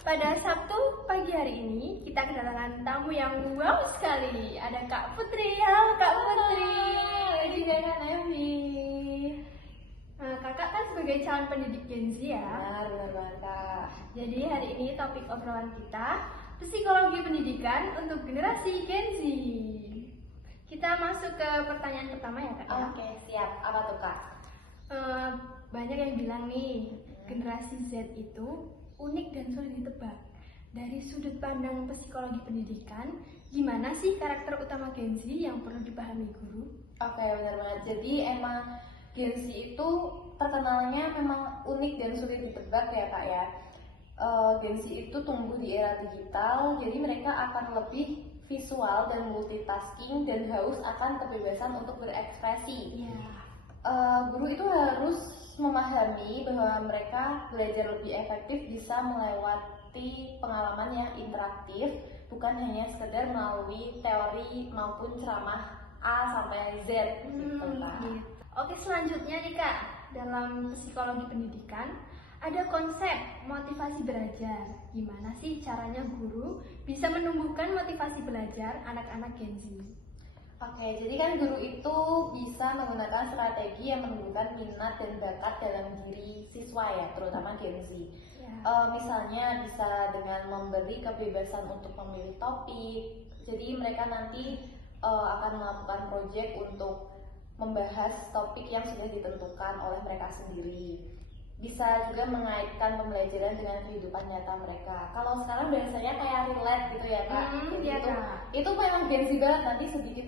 Pada Sabtu pagi hari ini kita kedatangan tamu yang wow sekali. Ada Kak Putri. Halo Kak Putri. Dan juga Kak Nevi. Kakak kan sebagai calon pendidik Gen Z ya. Benar banget Kak. Jadi hari ini topik obrolan kita psikologi pendidikan untuk generasi Gen Z. Kita masuk ke pertanyaan pertama ya Kak. Oke, siap. Apa tuh Kak? Banyak yang bilang nih generasi Z itu unik dan sulit ditebak. Dari sudut pandang psikologi pendidikan, gimana sih karakter utama Gen Z yang perlu dipahami guru? Oke, benar banget. Jadi emang Gen Z itu terkenalnya memang unik dan sulit ditebak ya Kak ya. Gen Z itu tumbuh di era digital, jadi mereka akan lebih visual dan multitasking dan haus akan kebebasan untuk berekspresi. Guru itu harus memahami bahwa mereka belajar lebih efektif bisa melewati pengalaman yang interaktif, bukan hanya sekedar melalui teori maupun ceramah A sampai Z gitu Kak. Oke, selanjutnya nih Kak, dalam psikologi pendidikan ada konsep motivasi belajar. Gimana sih caranya guru bisa menumbuhkan motivasi belajar anak-anak Gen Z? Oke, jadi kan guru itu bisa menggunakan strategi yang menumbuhkan minat dan bakat dalam diri siswa ya, terutama Gen Z. Misalnya bisa dengan memberi kebebasan untuk memilih topik. Jadi mereka nanti akan melakukan proyek untuk membahas topik yang sudah ditentukan oleh mereka sendiri. Bisa juga mengaitkan pembelajaran dengan kehidupan nyata mereka. Kalau sekarang biasanya kayak relate gitu ya Kak. Itu memang Gen Z banget, nanti dikit-dikit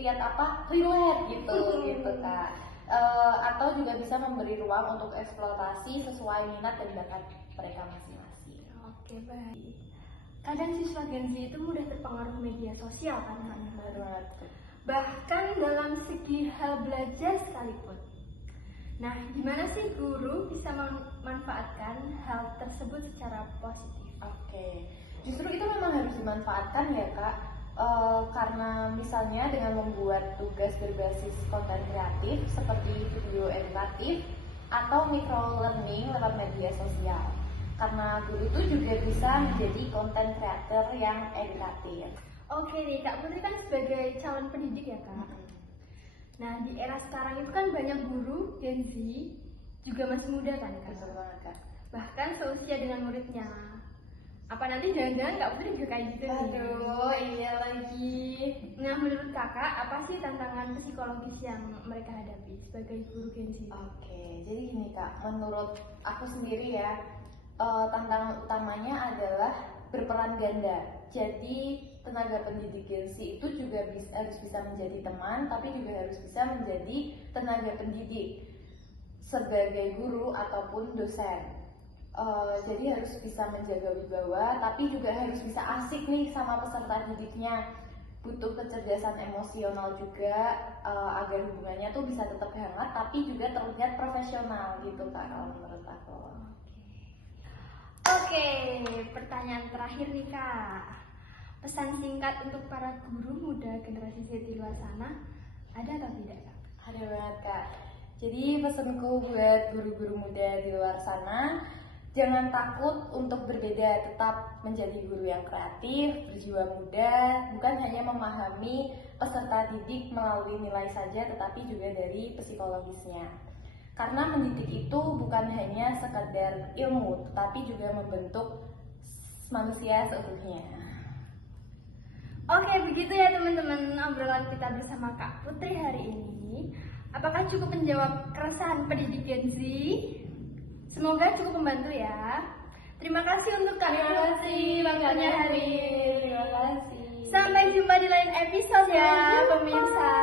lihat apa, relate gitu gitu Kak. Atau juga bisa memberi ruang untuk eksplorasi sesuai minat dan bakat mereka masing-masing. Oke, baik. Kadang siswa Gen Z itu mudah terpengaruh media sosial kan? Bahkan dalam segi hal belajar sekalipun. Nah, gimana sih guru bisa memanfaatkan hal tersebut secara positif? Oke, justru itu memang harus dimanfaatkan ya Kak, karena misalnya dengan membuat tugas berbasis konten kreatif seperti video edukatif atau micro learning lewat media sosial. Karena guru itu juga bisa menjadi konten creator yang edukatif. Oke nih, Kak Putri kan sebagai calon pendidik ya Kak. Nah, di era sekarang itu kan banyak guru Gen Z juga masih muda kan Kak? Betul banget Kak. Bahkan seusia dengan muridnya. Apa nanti jangan-jangan Kak Putri juga kayak gitu nih? Aduh, iya lagi. Nah, menurut Kakak, apa sih tantangan psikologis yang mereka hadapi sebagai guru Gen Z? Oke, jadi gini Kak, menurut aku sendiri ya, tantangan utamanya adalah berperan ganda. Jadi tenaga pendidik Gen Z itu juga harus bisa menjadi teman, tapi juga harus bisa menjadi tenaga pendidik sebagai guru ataupun dosen. Jadi harus bisa menjaga wibawa, tapi juga harus bisa asik nih sama peserta didiknya. Butuh kecerdasan emosional juga agar hubungannya tuh bisa tetap hangat, tapi juga terlihat profesional gitu Kak, kalau menurut aku. Oke, pertanyaan terakhir nih Kak. Pesan singkat untuk para guru muda generasi Z di luar sana, ada atau tidak Kak? Ada banget Kak. Jadi pesanku buat guru-guru muda di luar sana, jangan takut untuk berbeda, tetap menjadi guru yang kreatif, berjiwa muda, bukan hanya memahami peserta didik melalui nilai saja, tetapi juga dari psikologisnya. Karena mendidik itu bukan hanya sekedar ilmu, tetapi juga membentuk manusia seutuhnya. Oke, begitu ya teman-teman obrolan kita bersama Kak Putri hari ini. Apakah cukup menjawab keresahan pendidik Gen Z? Semoga cukup membantu ya. Terima kasih untuk Kak Putri waktunya hari ini. Terima kasih. Sampai jumpa di lain episode ya pemirsa.